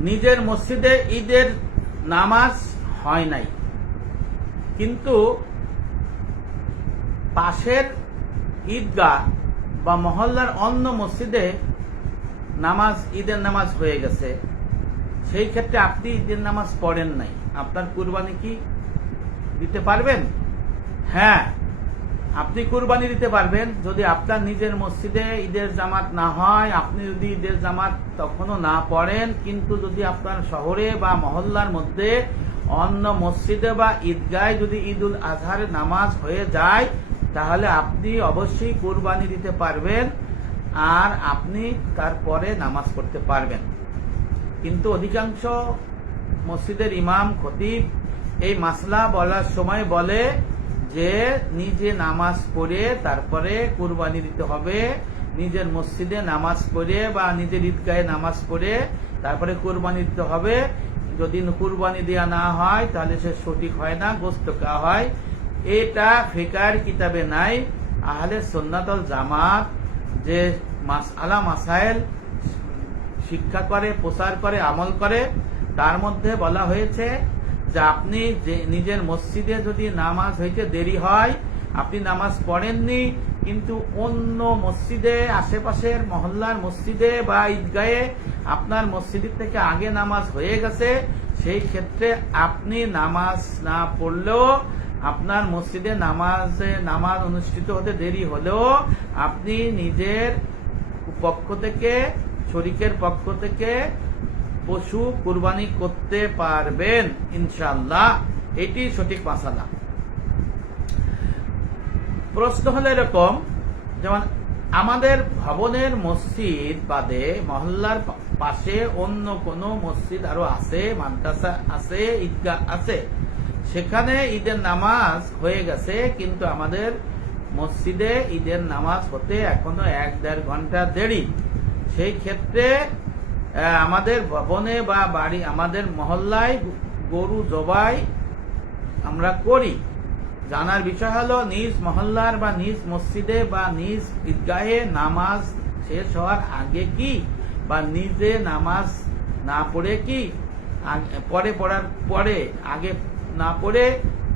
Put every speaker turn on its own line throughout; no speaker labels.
নিজের মসজিদে ঈদের নামাজ হয় নাই। কিন্তু পাশের ঈদগাহ বা মহল্লার অন্য মসজিদে নামাজ, ঈদের নামাজ হয়ে গেছে। সেই ক্ষেত্রে আপনি ঈদের নামাজ পড়েন নাই। আপনার কুরবানি কি দিতে পারবেন? হ্যাঁ। আপনি কুরবানি দিতে পারবেন, যদি আপনার নিজের মসজিদে ঈদের জামাত না হয়, আপনি যদি ঈদের জামাত তখনও না পড়েন, কিন্তু যদি আপনার শহরে বা মহল্লার মধ্যে অন্য মসজিদে বা ঈদগায় যদি ঈদুল আজহারের নামাজ হয়ে যায়, তাহলে আপনি অবশ্যই কুরবানি দিতে পারবেন আর আপনি তারপরে নামাজ পড়তে পারবেন। কিন্তু অধিকাংশ মসজিদের ইমাম, খতিব এই মাসলা বলার সময় বলে যে নিজে নামাজ পড়ে তারপরে কুরবানি দিতে হবে, নিজের মসজিদে নামাজ পড়ে বা নিজের ঈদগাহে নামাজ পড়ে তারপরে কুরবানি দিতে হবে। যদি কুরবানি দেওয়া না হয় তাহলে সে সঠিক হয় না, গোস্ত খাওয়া হয়। এটা ফেকার কিতাবে নাই। আহলে সন্ন্যাতল জামাত যে মাস আলা মাসাইল শিক্ষা করে, প্রচার করে, আমল করে, তার মধ্যে বলা হয়েছে যে আপনি যে নিজের মসজিদে যদি নামাজ হইতে দেরি হয়, আপনি নামাজ পড়েননি, কিন্তু অন্য মসজিদে, আশেপাশের মহল্লার মসজিদে বা ঈদগাহে আপনার মসজিদের থেকে আগে নামাজ হয়ে গেছে, সেই ক্ষেত্রে আপনি নামাজ না পড়লেও, আপনার মসজিদে নামাজে, নামাজ অনুষ্ঠিত হতে দেরি হলেও, আপনি নিজের পক্ষ থেকে, শরিকের পক্ষ থেকে পশু কুরবানি করতে পারবেন ইনশাল্লাহ এটি সঠিক মাসালা। প্রশ্ন হলো এরকম, যেমন, আমাদের ভবনের মসজিদ বাদে মহল্লার পাশে অন্য কোনো মসজিদ আরও আছে, মাদ্রাসা আছে, ঈদগাহ আছে? সেখানে ঈদের নামাজ হয়ে গেছে, কিন্তু আমাদের মসজিদে ঈদের নামাজ হতে এখনও এক দেড় ঘণ্টা দেরি। সেই ক্ষেত্রে আমাদের ভবনে বা বাড়ি, আমাদের মহল্লায় গরু জবাই আমরা করি। জানার বিষয় হলো, নিজ মহল্লার বা নিজ মসজিদে বা নিজ ঈদগাহে নামাজ শেষ হওয়ার আগে কি বা নিজে নামাজ না পড়ে কি? পরে পড়ার পরে, আগে না পড়ে,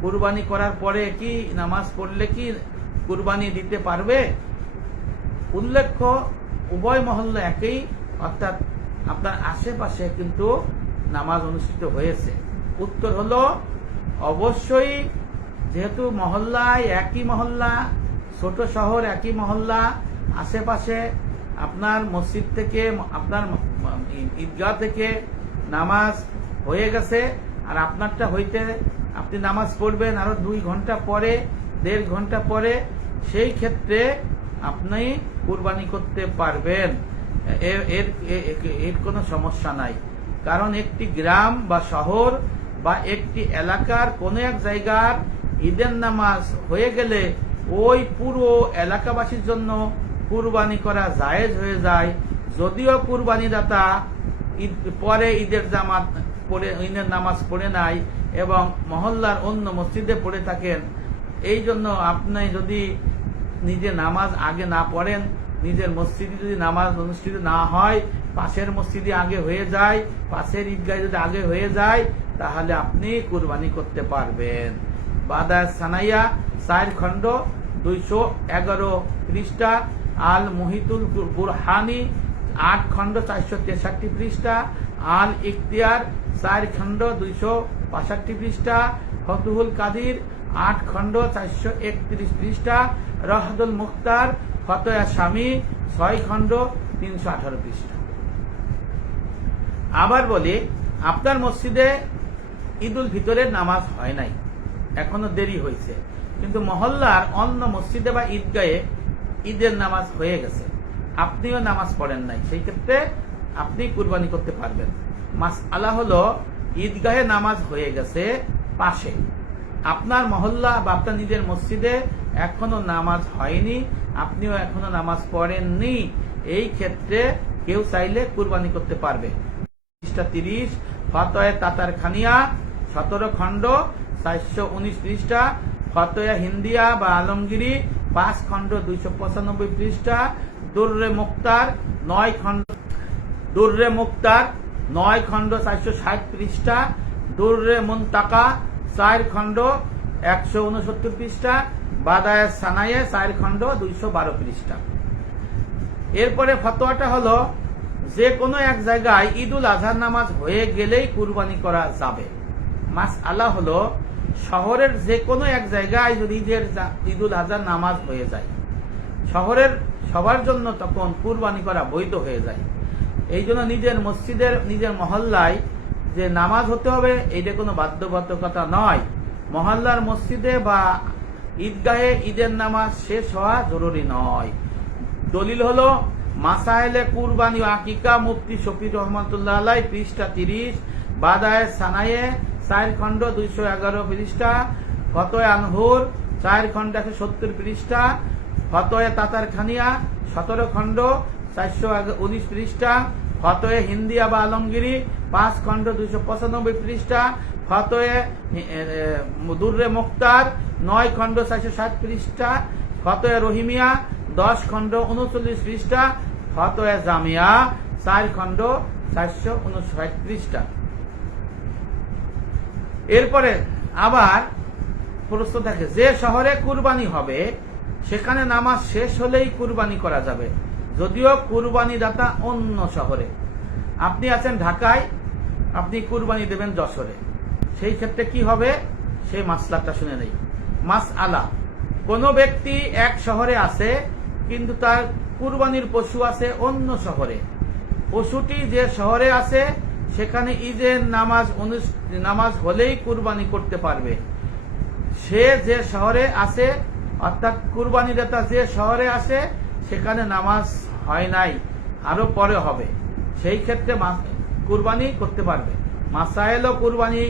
কুরবানি করার পরে কি নামাজ পড়লে কি কুরবানি দিতে পারবে? উল্লেখ্য, উভয় মহল্লা একই, অর্থাৎ আপনার আশেপাশে কিন্তু নামাজ অনুষ্ঠিত হয়েছে। উত্তর হলো, অবশ্যই যেহেতু মহল্লায় একই মহল্লা, ছোট শহর একই মহল্লা, আশেপাশে আপনার মসজিদ থেকে, আপনার ঈদগাহ থেকে নামাজ হয়ে গেছে, আর আপনারটা হইতে আপনি নামাজ পড়বেন আরও দুই ঘণ্টা পরে, দেড় ঘণ্টা পরে, সেই ক্ষেত্রে আপনি কুরবানি করতে পারবেন। এর, এ- এ- এর কোনো সমস্যা নাই। কারণ একটি গ্রাম বা শহর বা একটি এলাকার কোনো এক জায়গার ঈদের নামাজ হয়ে গেলে ওই পুরো এলাকাবাসীর জন্য কুরবানি করা জায়েজ হয়ে যায়। যদিও কুরবানি দাতা ঈদ, পরে ঈদের জামাত পড়ে, ঈদের নামাজ পড়ে নাই এবং মহল্লার অন্য মসজিদে পড়ে থাকেন, এই জন্য আপনি যদি নিজে নামাজ আগে না পড়েন নিজের মসজিদে যদি নামাজ অনুষ্ঠিত না হয়, পাশের মসজিদে আগে হয়ে যায়, পাশের ঈদগাহ যদি আগে হয়ে যায়, তাহলে আপনি কুরবানি করতে পারবেন। বাদায় সানাইয়া, চার খণ্ড, দুইশো এগারো পৃষ্ঠা আল মহিতুল বুরহানি, আট খণ্ড, চারশো তেষট্টি পৃষ্ঠা আল ইখতিয়ার চার খণ্ড, দুইশো বাষট্টি পৃষ্ঠা, ফতুহুল কাদির, আট খণ্ড, চারশো একত্রিশ পৃষ্ঠা, রহদুল মুখতার ফতয়া স্বামী ছয় খণ্ড তিনশো আঠারো পৃষ্ঠা। আবার বলি, আপনার মসজিদে ঈদুল ভিতরের নামাজ হয় নাই। এখনও দেরি হয়েছে। কিন্তু মহল্লার অন্য মসজিদে বা ঈদগাহে ঈদের নামাজ হয়ে গেছে। আপনিও নামাজ পড়েন নাই। সেই ক্ষেত্রে আপনি কুরবানি করতে পারবেন। মাস আলা হলো, ঈদগাহে নামাজ হয়ে গেছে পাশে। আপনার মহল্লা বা আপনার নিজের মসজিদে এখনও নামাজ হয়নি, আপনিও এখনও নামাজ পড়েননি। এই ক্ষেত্রে কেউ চাইলে কুরবানি করতে পারবে। তিরিশ, ফতয়ে তাতার খানিয়া সতেরো খণ্ড, চারশো উনিশ পৃষ্ঠা, ফতয়া হিন্দিয়া বা আলমগিরি, পাঁচ খণ্ড, দুইশো পঁচানব্বই পৃষ্ঠা, দুর্রে মুক্তার, নয় খণ্ড, দুর্রে মুক্তার, নয় খণ্ড, চারশো ষাট পৃষ্ঠা, দুর্রে মুন্তাকা চার খণ্ড একশো উনসত্তর পৃষ্ঠা, বাদায় সানায়ে চার খণ্ড দুইশো বারো পৃষ্ঠা। এরপরে ফতোয়াটা হলো, যে কোনো এক জায়গায় ঈদুল আজহার নামাজ হয়ে গেলেই কুরবানি করা যাবে। মাস আলা হলো, শহরের যে কোনো এক জায়গায় যদি ঈদের ঈদুল আজহার নামাজ হয়ে যায়, শহরের সবার জন্য তখন কুরবানি করা বৈধ হয়ে যায়। এই জন্য নিজের মসজিদের, নিজের মহল্লায় যে নামাজ হতে হবে, এটা কোনো বাধ্যবাধকতা নয়। মহল্লার মসজিদে বা ঈদগাহে ঈদের নামাজ শেষ হওয়া জরুরি নয়। দলিল হলো মাসাইলে কুরবানি আকিকা মুফতি শফির রহমতুল্লাহ আলাই পৃষ্ঠা তিরিশ, বাদায় সানায়ে চার খণ্ড দুইশো এগারো পৃষ্ঠা, ফতোয় আনহুর চার খণ্ড একশো সত্তর পৃষ্ঠা, ফতোয় তাতার খানিয়া সতেরো খণ্ড চারশো উনিশ পৃষ্ঠা, ফতোয়ে হিন্দিয়া বা আলমগিরি পাঁচ খণ্ড দুইশো পঁচানব্বই পৃষ্ঠা, ফতোয়ে দুর্রে মুক্তার নয় খণ্ড চারশো ষাট পৃষ্ঠা, ফতোয়ে রহিমিয়া দশ খণ্ড উনচল্লিশ পৃষ্ঠা, ফতোয়ে জামিয়া চার খণ্ড চারশো উনষাট পৃষ্ঠা। এরপরে আবার প্রশ্ন থাকে যে শহরে কুরবানি হবে, সেখানে নামাজ শেষ হলেই কুরবানি করা যাবে, যদিও কুরবানি দাতা অন্য শহরে। আপনি আছেন ঢাকায়, আপনি কুরবানি দেবেন যশোরে। সেই ক্ষেত্রে কি হবে? সেই মাসলাটা শুনে নেই। মাস আলা কোন ব্যক্তি এক শহরে আছে, কিন্তু তার কুরবানির পশু আছে অন্য শহরে। পশুটি যে শহরে আছে, সেখানে ঈদের নামাজ নামাজ হলেই কুরবানি করতে পারবে। সে যে শহরে আছে, অর্থাৎ কুরবানি দাতা যে শহরে আছে, সেখানে নামাজ হয় নাই। আরও পরে হবে। সেই ক্ষেত্রে কুরবানি করতে পারবে। মাসাইল ও কুরবানি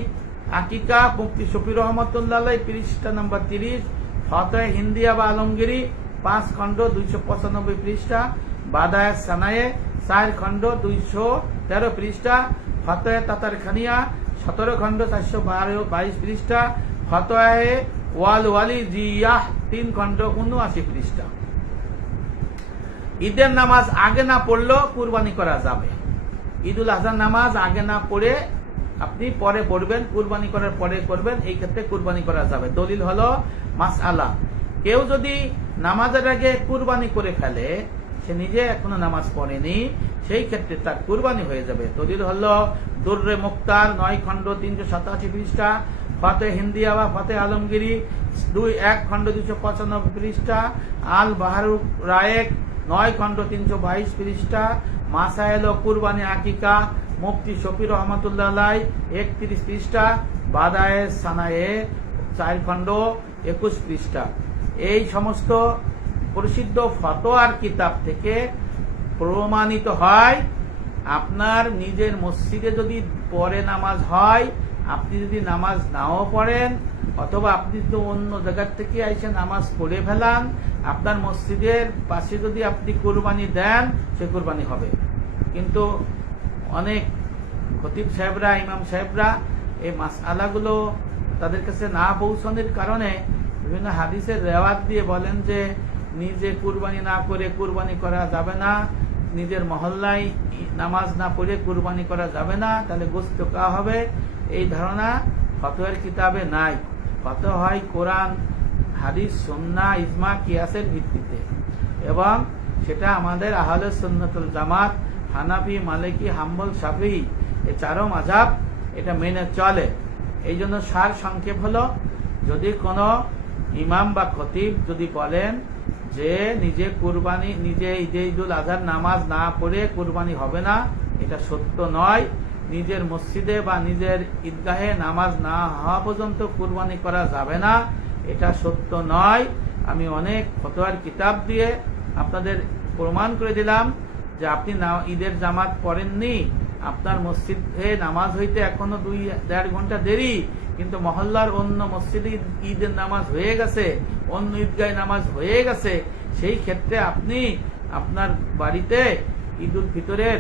আকিকা মুক্তি শফির রহমতুল্লাহ পৃষ্ঠা নম্বর তিরিশ ফতয় হিন্দিয়া বা আলমগিরি, পাঁচ খণ্ড দুইশো পঁচানব্বই পৃষ্ঠা, বাদায় সানায়ে, চার খণ্ড দুইশো তেরো পৃষ্ঠা ফতয়ে তাতার খানিয়া, সতেরো খণ্ড চারশো বারো বাইশ পৃষ্ঠা ফতয়ে ওয়াল ওয়ালি জিয়াহ, তিন খণ্ড উনআশি পৃষ্ঠা। ঈদের নামাজ আগে না পড়লেও কুরবানি করা যাবে। ঈদুল আজহার নামাজ আগে না পড়ে আপনি পরে পড়বেন, কুরবানি করার পরে করবেন, এই ক্ষেত্রে কুরবানি করা যাবে। দলিল হলো মাস আলা কেউ যদি নামাজের আগে কুরবানি করে ফেলে, সে নিজে এখনও নামাজ পড়েনি, সেই ক্ষেত্রে তার কুরবানি হয়ে যাবে। দলিল হল দুর্রে মুক্তার নয় খণ্ড তিনশো সাতাশি পৃষ্ঠা, ফতে হিন্দিয়া বা ফতে আলমগিরি, দুই এক খণ্ড দুশো পঁচানব্বই পৃষ্ঠা আল বাহারু রায়েক নয় খণ্ড তিনশো বাইশ পৃষ্ঠা মাসাইল ও কুরবানি আকিকা মুফতি শফির রহমতুল্লাহ একত্রিশ পৃষ্ঠা, বাদায়ে সানায়ে চার খণ্ড, একুশ পৃষ্ঠা। এই সমস্ত প্রসিদ্ধ ফতোয়ার কিতাব থেকে প্রমাণিত হয়, আপনার নিজের মসজিদে যদি পরে নামাজ হয়, আপনি যদি নামাজ নাও পড়েন অথবা আপনি তো অন্য জায়গার থেকে এসে নামাজ পড়ে ফেলান, আপনার মসজিদের পাশে যদি আপনি কোরবানি দেন, সে কোরবানি হবে। কিন্তু অনেক খতিব সাহেবরা, ইমাম সাহেবরা এই মাস আলাগুলো তাদের কাছে না পৌঁছানোর কারণে বিভিন্ন হাদিসের রেওয়াজ দিয়ে বলেন যে, নিজে কুরবানি না করে কুরবানি করা যাবে না, নিজের মহল্লায় নামাজ না পড়ে কুরবানি করা যাবে না, তাহলে গোস্ত কা হবে। এই ধারণা ফতোয়ার কিতাবে নাই। ফত হয় কোরআন, হাদিস, সন্না, ইজমা, কিয়াসের ভিত্তিতে। এবং সেটা আমাদের আহলে সুন্নতুল জামাত, হানাফি, মালিকি, হাম্বল সাফি এ চারো মাঝাব এটা মেনে চলে। এই জন্য সার সংক্ষেপ হলো, যদি কোনো ইমাম বা খতিব যদি বলেন যে নিজে কুরবানি, নিজে ঈদে ঈদুল আজহার নামাজ না পড়ে কুরবানি হবে না, এটা সত্য নয়। নিজের মসজিদে বা নিজের ঈদগাহে নামাজ না হওয়া পর্যন্ত কুরবানি করা যাবে না, এটা সত্য নয়। আমি অনেক ফতোয়ার কিতাব দিয়ে আপনাদের প্রমাণ করে দিলাম যে আপনি ঈদের জামাত পড়েননি। আপনার মসজিদে নামাজ হইতে এখনও দুই, দেড় ঘণ্টা দেরি, কিন্তু মহল্লার অন্য মসজিদে ঈদের নামাজ হয়ে গেছে, অন্য ঈদগায় নামাজ হয়ে গেছে। সেই ক্ষেত্রে আপনি আপনার বাড়িতে ঈদ উল ফিতরের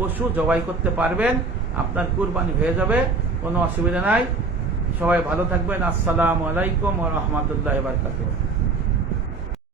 পশু জবাই করতে পারবেন, আপনার কুরবানি হয়ে যাবে, কোনো অসুবিধা নাই। সবাই ভালো থাকবেন। আসসালামু আলাইকুম রহমতুল্লাহ বারকাতুহ।